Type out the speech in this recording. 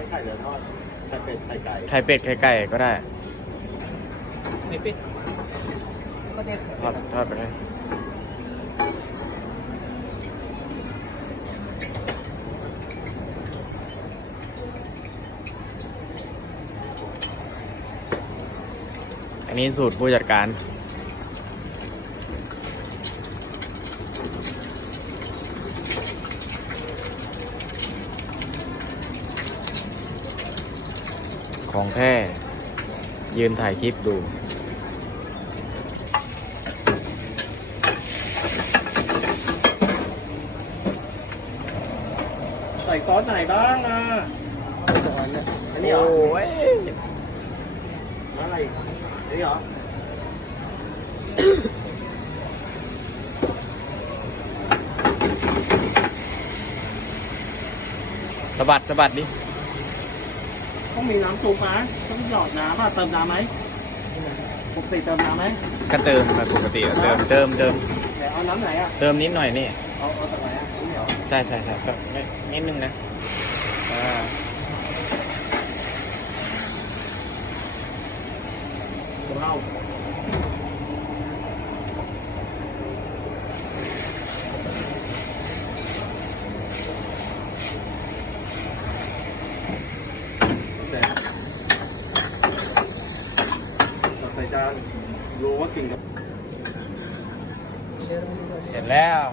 ช้ไข่เหลือทอดไข่เป็ดไข่ไก่ไข่เป็ดไข่ไก่ก็ได้ไม่ปิดก็เด็ดทอดทอดไปเลยอันนี้สูตรผู้จัดการ ของแท้ยืนถ่ายคลิปดูใส่ซอสไหนบ้างอะอันนี้เหรอโอ้ยอะไรอีกอันนี้เหรอ สะบัดสะบัดดิ ต้องมีน้ำซุปนะต้องหยอดน้ำอะเติมน้ำไหมปกติเติมน้ำไหมก็เติมแบบปกติอะเติมเติมเติมแต่เอาน้ำไหนอะเติมนิดหน่อยนี่ เอาเอาจากไหนอะนี่เหรอใช่ใช่ใช่ก็นิดนิดนึงนะอ่าเหล้าเสร็จตักใส่ จานรู้ว่ากินกับเสร็จแล้ว